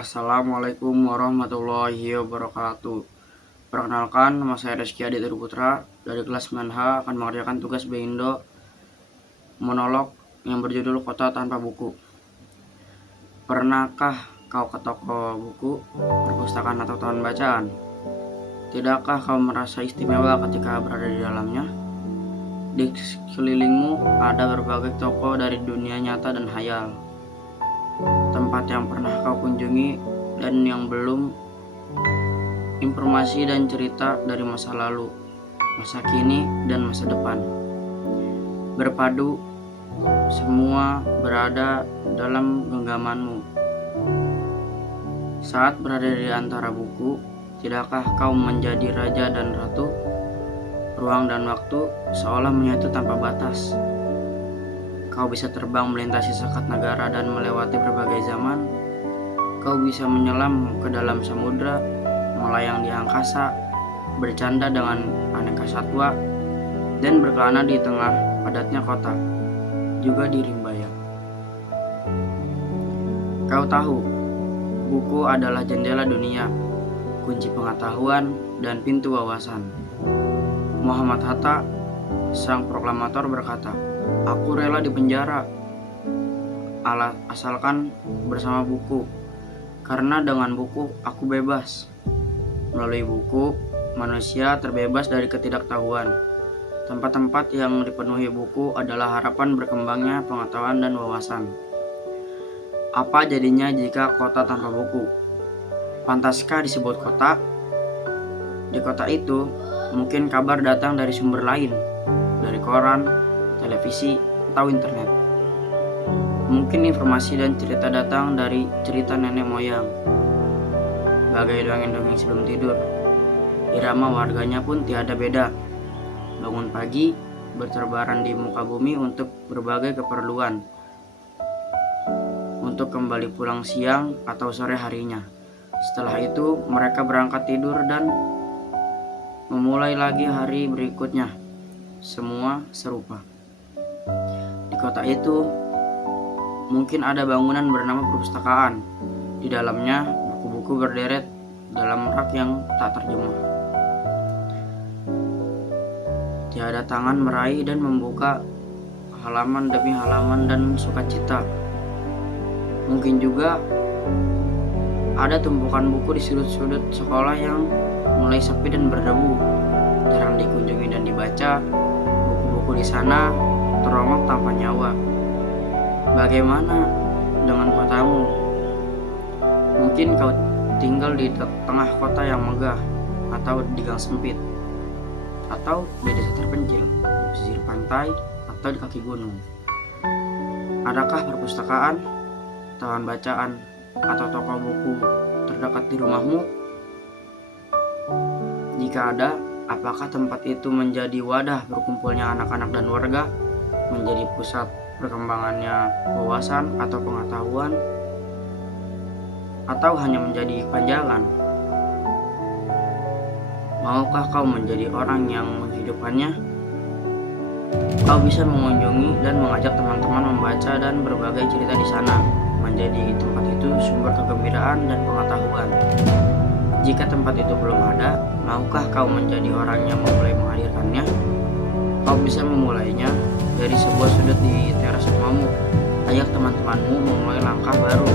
Assalamualaikum warahmatullahi wabarakatuh. Perkenalkan, nama saya Rizky Aditya Putra dari kelas 9H akan mengerjakan tugas B-Indo monolog yang berjudul Kota Tanpa Buku. Pernahkah kau ke toko buku, perpustakaan atau taman bacaan? Tidakkah kau merasa istimewa ketika berada di dalamnya? Di sekelilingmu ada berbagai toko dari dunia nyata dan hayal. Tempat yang pernah kau kunjungi dan yang belum, informasi dan cerita dari masa lalu, masa kini, dan masa depan. Berpadu, semua berada dalam genggamanmu. Saat berada di antara buku, tidakkah kau menjadi raja dan ratu? Ruang dan waktu seolah menyatu tanpa batas. Kau bisa terbang melintasi sekat negara dan melewati berbagai zaman. Kau bisa menyelam ke dalam samudra, melayang di angkasa, bercanda dengan aneka satwa, dan berkelana di tengah padatnya kota, juga di Rimbaya. Kau tahu, buku adalah jendela dunia, kunci pengetahuan, dan pintu wawasan. Muhammad Hatta, sang proklamator, berkata, "Aku rela dipenjara asalkan bersama buku, karena dengan buku aku bebas." Melalui buku, manusia terbebas dari ketidaktahuan. Tempat-tempat yang dipenuhi buku adalah harapan berkembangnya pengetahuan dan wawasan. Apa jadinya jika kota tanpa buku? Pantaskah disebut kota? Di kota itu, mungkin kabar datang dari sumber lain, dari koran, televisi, atau internet. Mungkin informasi dan cerita datang dari cerita nenek moyang, bagai dongeng-dongeng sebelum tidur. Irama warganya pun tiada beda. Bangun pagi, berterbaran di muka bumi untuk berbagai keperluan, untuk kembali pulang siang atau sore harinya. Setelah itu, mereka berangkat tidur dan memulai lagi hari berikutnya. Semua serupa. Di kota itu, mungkin ada bangunan bernama perpustakaan. Di dalamnya, buku-buku berderet dalam rak yang tak terjemah. Tiada tangan meraih dan membuka halaman demi halaman dan sukacita. Mungkin juga ada tumpukan buku di sudut-sudut sekolah yang mulai sepi dan berdebu, jarang dikunjungi dan dibaca. Buku-buku di sana teronggok tanpa nyawa. Bagaimana dengan kotamu? Mungkin kau tinggal di tengah kota yang megah, atau di gang sempit, atau di desa terpencil, di pesisir pantai, atau di kaki gunung. Adakah perpustakaan, taman bacaan, atau toko buku terdekat di rumahmu? Jika ada, apakah tempat itu menjadi wadah berkumpulnya anak-anak dan warga, menjadi pusat perkembangannya wawasan atau pengetahuan, atau hanya menjadi panjangan? Maukah kau menjadi orang yang menghidupkannya? Kau bisa mengunjungi dan mengajak teman-teman membaca dan berbagai cerita di sana, menjadi tempat itu sumber kegembiraan dan pengetahuan. Jika tempat itu belum ada, maukah kau menjadi orang yang memulai menghadirkannya? Kau bisa memulainya dari sebuah sudut di teras rumahmu. Ajak teman-temanmu memulai langkah baru.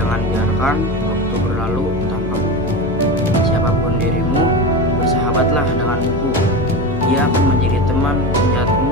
Jangan biarkan waktu berlalu tanpa buku. Siapapun dirimu, bersahabatlah dengan buku. Dia akan menjadi teman senjatamu